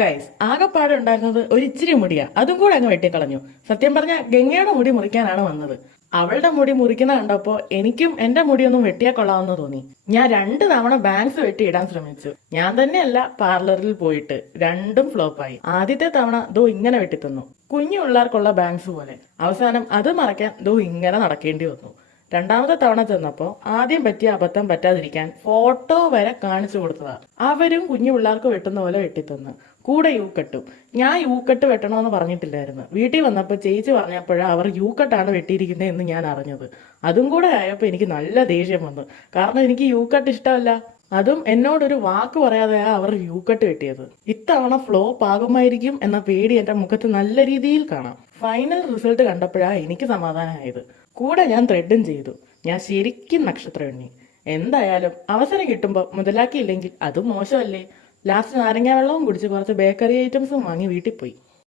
Guys, ആകെപ്പാടെ ഉണ്ടായിരുന്നത് ഒരു ഇച്ചിരി മുടിയാ. അതും കൂടെ അങ്ങ് വെട്ടിക്കളഞ്ഞു. സത്യം പറഞ്ഞ ഗംഗയുടെ മുടി മുറിക്കാനാണ് വന്നത്. അവളുടെ മുടി മുറിക്കുന്ന കണ്ടപ്പോ എനിക്കും എന്റെ മുടിയൊന്നും വെട്ടിയാ കൊള്ളാമെന്ന് തോന്നി. ഞാൻ 2 തവണ ബാങ്ക്സ് വെട്ടിയിടാൻ ശ്രമിച്ചു. ഞാൻ തന്നെയല്ല, പാർലറിൽ പോയിട്ട്. രണ്ടും ഫ്ലോപ്പായി. ആദ്യത്തെ തവണ ദോ ഇങ്ങനെ വെട്ടിത്തന്നു, കുഞ്ഞു പിള്ളേർക്കുള്ള ബാങ്ക്സ് പോലെ. അവസാനം അത് മറയ്ക്കാൻ ദോ ഇങ്ങനെ നടക്കേണ്ടി വന്നു. രണ്ടാമത്തെ തവണ ചെന്നപ്പോ ആദ്യം പറ്റിയ അബദ്ധം പറ്റാതിരിക്കാൻ ഫോട്ടോ വരെ കാണിച്ചു കൊടുത്തതാ. അവരും കുഞ്ഞു പിള്ളേർക്ക് വെട്ടുന്ന പോലെ വെട്ടിത്തന്ന്. കൂടെ യൂക്കട്ടും. ഞാൻ യൂക്കട്ട് വെട്ടണമെന്ന് പറഞ്ഞിട്ടില്ലായിരുന്നു. വീട്ടിൽ വന്നപ്പോ ചേച്ചി പറഞ്ഞപ്പോഴാണ് അവർ യൂക്കട്ടാണ് വെട്ടിയിരിക്കുന്നത് എന്ന് ഞാൻ അറിഞ്ഞത്. അതും കൂടെ ആയപ്പോ എനിക്ക് നല്ല ദേഷ്യം വന്നു. കാരണം എനിക്ക് യൂക്കട്ട് ഇഷ്ടമല്ല. അതും എന്നോടൊരു വാക്ക് പറയാതെയാ അവർ യൂക്കട്ട് വെട്ടിയത്. ഇത്തവണ ഫ്ലോപ്പ് ആകുമായിരിക്കും എന്ന പേടി എന്റെ മുഖത്ത് നല്ല രീതിയിൽ കാണാം. ഫൈനൽ റിസൾട്ട് കണ്ടപ്പോഴാ എനിക്ക് സമാധാനമായത്. കൂടെ ഞാൻ ത്രെഡും ചെയ്തു. ഞാൻ ശരിക്കും നക്ഷത്രം എണ്ണി. എന്തായാലും അവസരം കിട്ടുമ്പോൾ മുതലാക്കിയില്ലെങ്കിൽ അതും മോശമല്ലേ. ലാസ്റ്റ് നാരങ്ങ വെള്ളവും കുടിച്ച് കുറച്ച് ബേക്കറി ഐറ്റംസും വാങ്ങി വീട്ടിൽ പോയി.